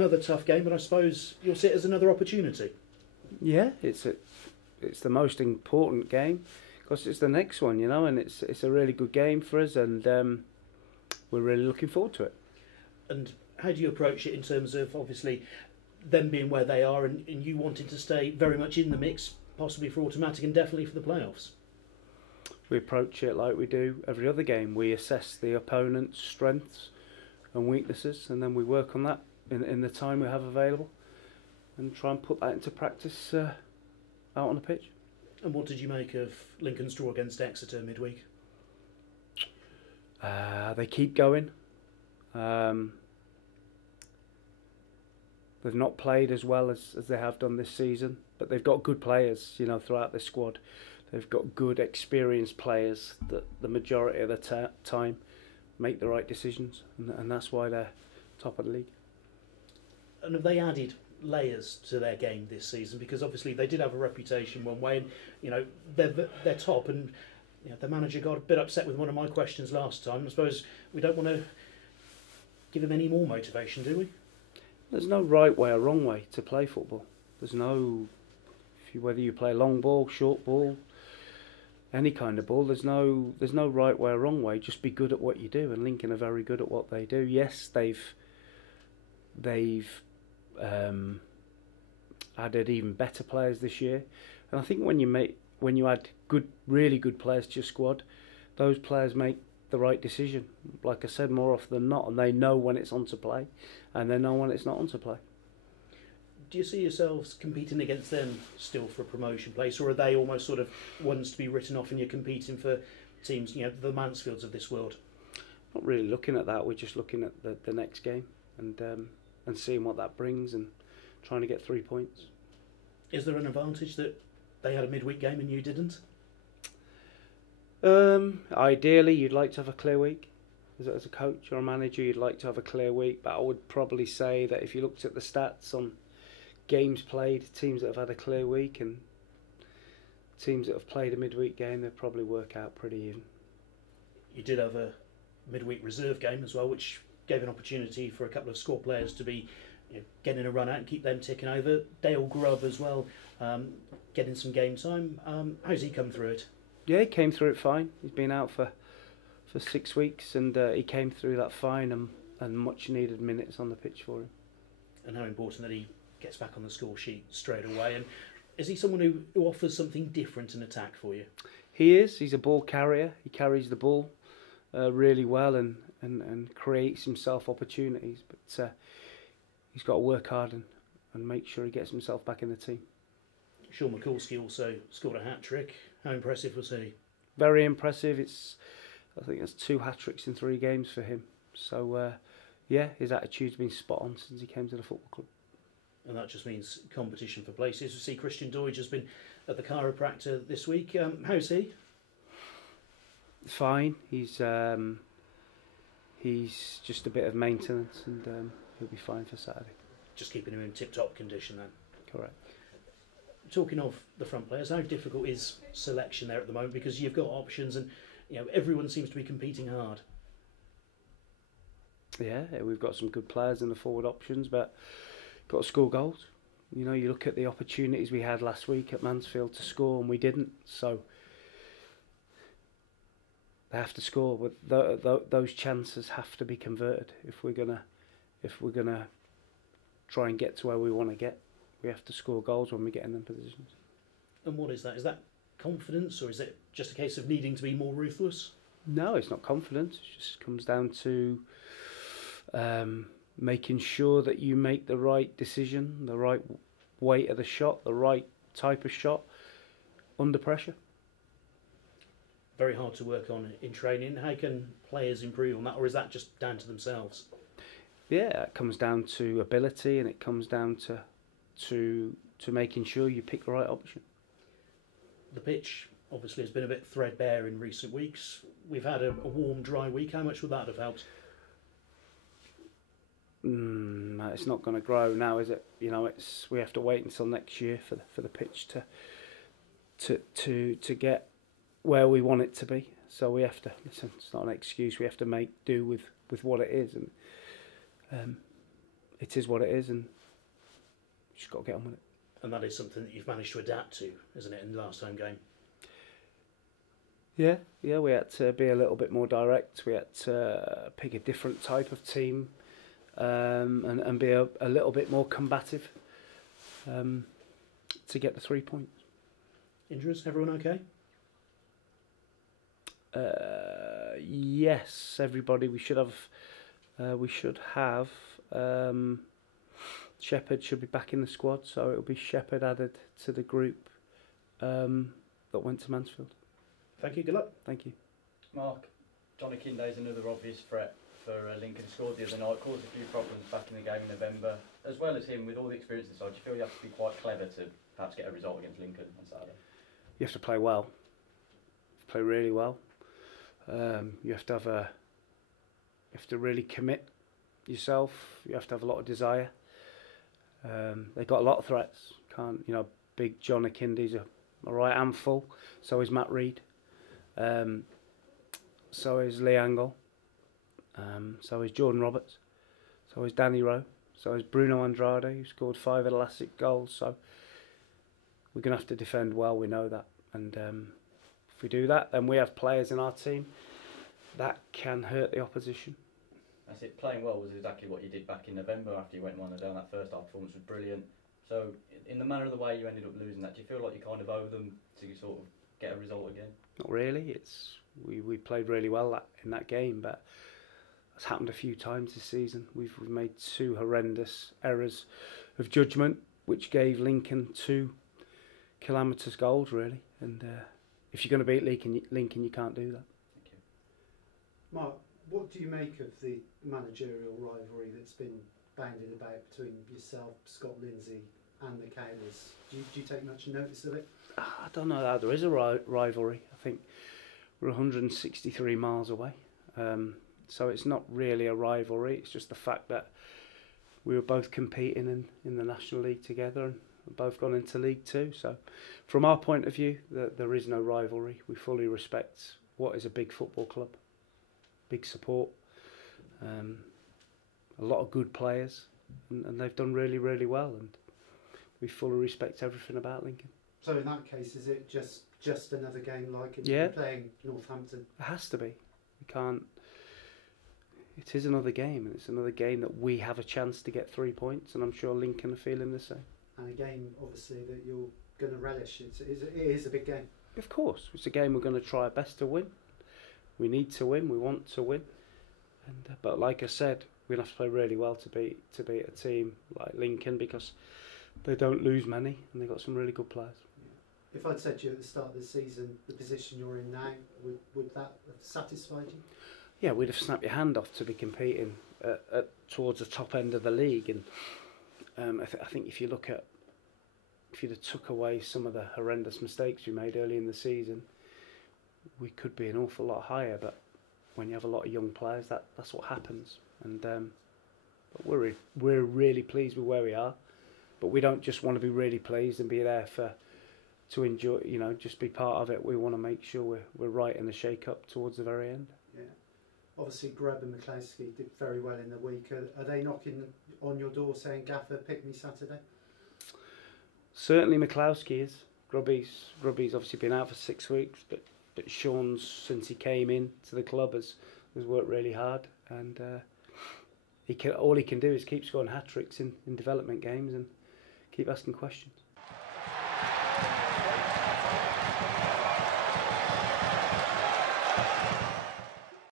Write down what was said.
another tough game, but I suppose you'll see it as another opportunity. Yeah, it's the most important game because it's the next one, you know, and it's a really good game for us, and we're really looking forward to it. And how do you approach it in terms of, obviously, them being where they are and you wanting to stay very much in the mix, possibly for automatic and definitely for the playoffs? We approach it like we do every other game. We assess the opponent's strengths and weaknesses, and then we work on that in the time we have available and try and put that into practice out on the pitch. And what did you make of Lincoln's draw against Exeter midweek? They keep going. They've not played as well as they have done this season, but they've got good players, you know, throughout the squad. They've got good, experienced players that the majority of the time make the right decisions, and that's why they're top of the league. And have they added layers to their game this season? Because obviously they did have a reputation one way, and you know they're top, and you know, the manager got a bit upset with one of my questions last time. I suppose we don't want to give him any more motivation, do we? There's no right way or wrong way to play football. There's no, whether you play long ball, short ball, any kind of ball. There's no right way or wrong way. Just be good at what you do, and Lincoln are very good at what they do. Yes, they've added even better players this year, and I think when you add really good players to your squad, those players make the right decision. Like I said, more often than not, and they know when it's on to play, and they know when it's not on to play. Do you see yourselves competing against them still for a promotion place, or are they almost sort of ones to be written off and you're competing for teams, you know, the Mansfields of this world? Not really looking at that. We're just looking at the next game and seeing what that brings and trying to get 3 points. Is there an advantage that they had a midweek game and you didn't? Ideally, you'd like to have a clear week. As a coach or a manager, you'd like to have a clear week, but I would probably say that if you looked at the stats on games played, teams that have had a clear week and teams that have played a midweek game, they probably work out pretty even. You did have a midweek reserve game as well, which gave an opportunity for a couple of squad players to be, you know, getting a run out and keep them ticking over. Dale Grubb as well, getting some game time. How's he come through it? Yeah, he came through it fine. He's been out for 6 weeks, and he came through that fine and much needed minutes on the pitch for him. And how important that he gets back on the score sheet straight away. And is he someone who offers something different in attack for you? He is. He's a ball carrier. He carries the ball really well and creates himself opportunities. But he's got to work hard and make sure he gets himself back in the team. Sean McCallsky also scored a hat-trick. How impressive was he? Very impressive. I think it's 2 hat-tricks in 3 games for him. So, yeah, his attitude's been spot on since he came to the football club. And that just means competition for places. We see Christian Doidge has been at the chiropractor this week. How's he? Fine. He's just a bit of maintenance, and he'll be fine for Saturday. Just keeping him in tip-top condition then? Correct. Talking of the front players, how difficult is selection there at the moment? Because you've got options and, you know, everyone seems to be competing hard. Yeah, we've got some good players in the forward options, but got to score goals. You know, you look at the opportunities we had last week at Mansfield to score, and we didn't. So they have to score, but those chances have to be converted if we're gonna try and get to where we want to get. We have to score goals when we get in them positions. And what is that? Is that confidence, or is it just a case of needing to be more ruthless? No, it's not confidence. It just comes down to making sure that you make the right decision, the right weight of the shot, the right type of shot under pressure. Very hard to work on in training. How can players improve on that, or is that just down to themselves? Yeah, it comes down to ability, and it comes down to making sure you pick the right option. The pitch obviously has been a bit threadbare in recent weeks. We've had a warm, dry week. How much would that have helped? It's not going to grow now, is it? You know, we have to wait until next year for the pitch to get where we want it to be. So we have to listen. It's not an excuse. We have to make do with what it is, and it is what it is, and just got to get on with it. And that is something that you've managed to adapt to, isn't it, in the last home game? Yeah, we had to be a little bit more direct. We had to pick a different type of team, and be a little bit more combative, to get the 3 points. Injuries? Everyone okay? Yes, everybody. We should have. Shephard should be back in the squad, so it'll be Shephard added to the group that went to Mansfield. Thank you, good luck. Thank you. Mark, Johnny Kinday's another obvious threat for Lincoln. Scored the other night, caused a few problems back in the game in November. As well as him, with all the experience inside, do you feel you have to be quite clever to perhaps get a result against Lincoln on Saturday? You have to play well. Play really well. You have to really commit yourself. You have to have a lot of desire. They've got a lot of threats. Big John Akinday's a right handful. So is Matt Reed. So is Lee Angle. So is Jordan Roberts. So is Danny Rowe. So is Bruno Andrade, who scored 5 of the last 6 goals. So we're going to have to defend well, we know that. And if we do that, then we have players in our team that can hurt the opposition. That's it. Playing well was exactly what you did back in November after you went 1-0 down. That first half performance was brilliant. So in the manner of the way you ended up losing that, do you feel like you kind of owe them to sort of get a result again? Not really. We played really well in that game, but it's happened a few times this season. We've made 2 horrendous errors of judgment, which gave Lincoln 2 calamitous goals, really. And if you're going to beat Lincoln, you can't do that. Thank you. Mark, what do you make of the managerial rivalry that's been bandied about between yourself, Scott Lindsay, and the Cowleys? Do you take much notice of it? I don't know that there is a rivalry. I think we're 163 miles away. So it's not really a rivalry. It's just the fact that we were both competing in the National League together and both gone into League Two. So from our point of view, there is no rivalry. We fully respect what is a big football club, big support, a lot of good players, and they've done really, really well. And we fully respect everything about Lincoln. So in that case, is it just another game like playing Northampton? It has to be. We can't. It is another game, and it's another game that we have a chance to get 3 points, and I'm sure Lincoln are feeling the same. And a game, obviously, that you're going to relish. It is a big game. Of course, it's a game we're going to try our best to win. We need to win. We want to win. And but like I said, we're going to have to play really well to beat a team like Lincoln, because they don't lose many, and they've got some really good players. If I'd said to you at the start of the season, the position you're in now, would that have satisfied you? Yeah, we'd have snapped your hand off to be competing towards the top end of the league. And I think if you'd have took away some of the horrendous mistakes we made early in the season, we could be an awful lot higher. But when you have a lot of young players, that's what happens. And but we're really pleased with where we are. But we don't just want to be really pleased and be there to enjoy, just be part of it. We want to make sure we're right in the shake-up towards the very end. Yeah. Obviously, Grubb and McCloskey did very well in the week. Are they knocking on your door saying, "Gaffer, pick me Saturday"? Certainly McCloskey is. Grubby's obviously been out for 6 weeks, but Sean's, since he came in to the club, has worked really hard, and all he can do is keep scoring hat-tricks in development games and keep asking questions.